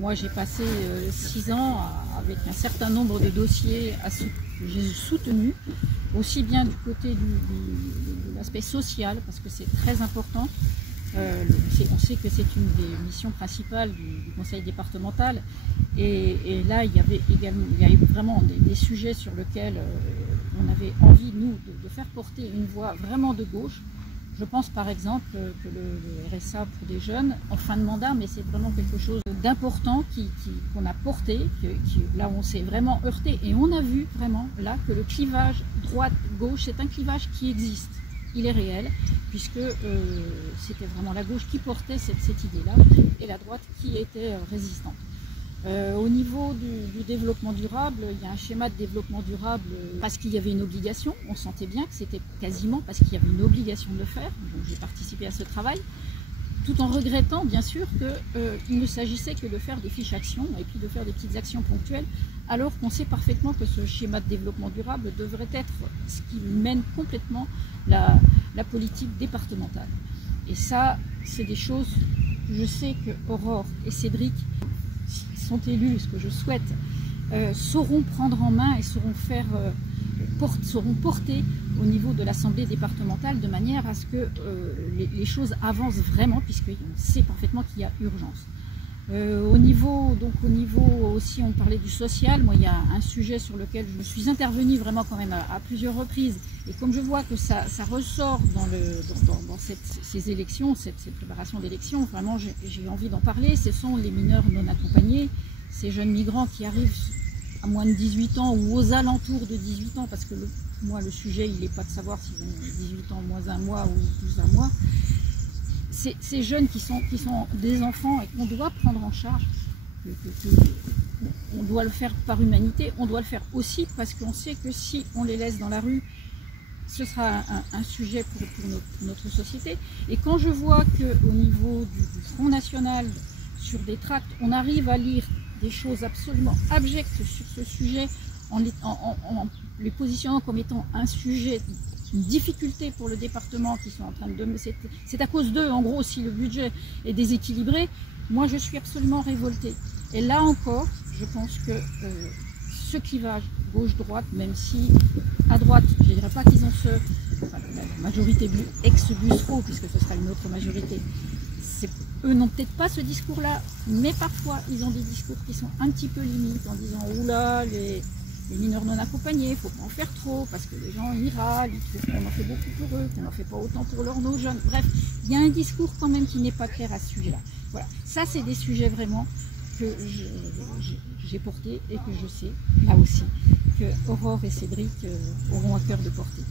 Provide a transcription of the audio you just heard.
Moi, j'ai passé 6 ans avec un certain nombre de dossiers que j'ai soutenus, aussi bien du côté de l'aspect social, parce que c'est très important. On sait que c'est une des missions principales du conseil départemental. Et là, il y avait vraiment des sujets sur lesquels on avait envie, nous, de faire porter une voix vraiment de gauche. Je pense par exemple que le RSA pour des jeunes en fin de mandat, mais c'est vraiment quelque chose d'important qu'on a porté, là on s'est vraiment heurté et on a vu vraiment là que le clivage droite-gauche, c'est un clivage qui existe. Il est réel, puisque c'était vraiment la gauche qui portait cette idée-là et la droite qui était résistante. Au niveau du développement durable, il y a un schéma de développement durable parce qu'il y avait une obligation, on sentait bien que c'était quasiment parce qu'il y avait une obligation de le faire, donc j'ai participé à ce travail, tout en regrettant bien sûr qu'il ne s'agissait que de faire des fiches actions et puis de faire des petites actions ponctuelles, alors qu'on sait parfaitement que ce schéma de développement durable devrait être ce qui mène complètement la politique départementale. Et ça, c'est des choses que je sais que Aurore et Cédric, sont élus, ce que je souhaite, sauront prendre en main et sauront porter au niveau de l'Assemblée départementale de manière à ce que les choses avancent vraiment, puisqu'on sait parfaitement qu'il y a urgence. Au niveau aussi, on parlait du social. Moi, il y a un sujet sur lequel je suis intervenue vraiment quand même à plusieurs reprises. Et comme je vois que ça ressort dans ces élections, cette préparation d'élections, vraiment j'ai envie d'en parler. Ce sont les mineurs non accompagnés, ces jeunes migrants qui arrivent à moins de 18 ans ou aux alentours de 18 ans, parce que moi le sujet il n'est pas de savoir s'ils ont 18 ans moins un mois ou plus un mois. Ces jeunes qui sont des enfants et qu'on doit prendre en charge, on doit le faire par humanité, on doit le faire aussi parce qu'on sait que si on les laisse dans la rue, ce sera un sujet pour notre société. Et quand je vois qu'au niveau du Front National, sur des tracts, on arrive à lire des choses absolument abjectes sur ce sujet, en les positionnant comme étant un sujet, une difficulté pour le département qui sont en train de... C'est à cause d'eux, en gros, si le budget est déséquilibré, moi je suis absolument révoltée. Et là encore, je pense que ce clivage gauche-droite, même si à droite, je ne dirais pas qu'ils ont la majorité ex-Bussereau, puisque ce sera une autre majorité, eux n'ont peut-être pas ce discours-là, mais parfois ils ont des discours qui sont un petit peu limites en disant « Oula, les mineurs non accompagnés, il ne faut pas en faire trop, parce que les gens ils râlent, ils trouvent qu'on en fait beaucoup pour eux, qu'on n'en fait pas autant pour nos jeunes. » Bref, il y a un discours quand même qui n'est pas clair à ce sujet-là. Voilà, ça c'est des sujets vraiment que j'ai portés et que je sais, là aussi, que Aurore et Cédric auront à cœur de porter.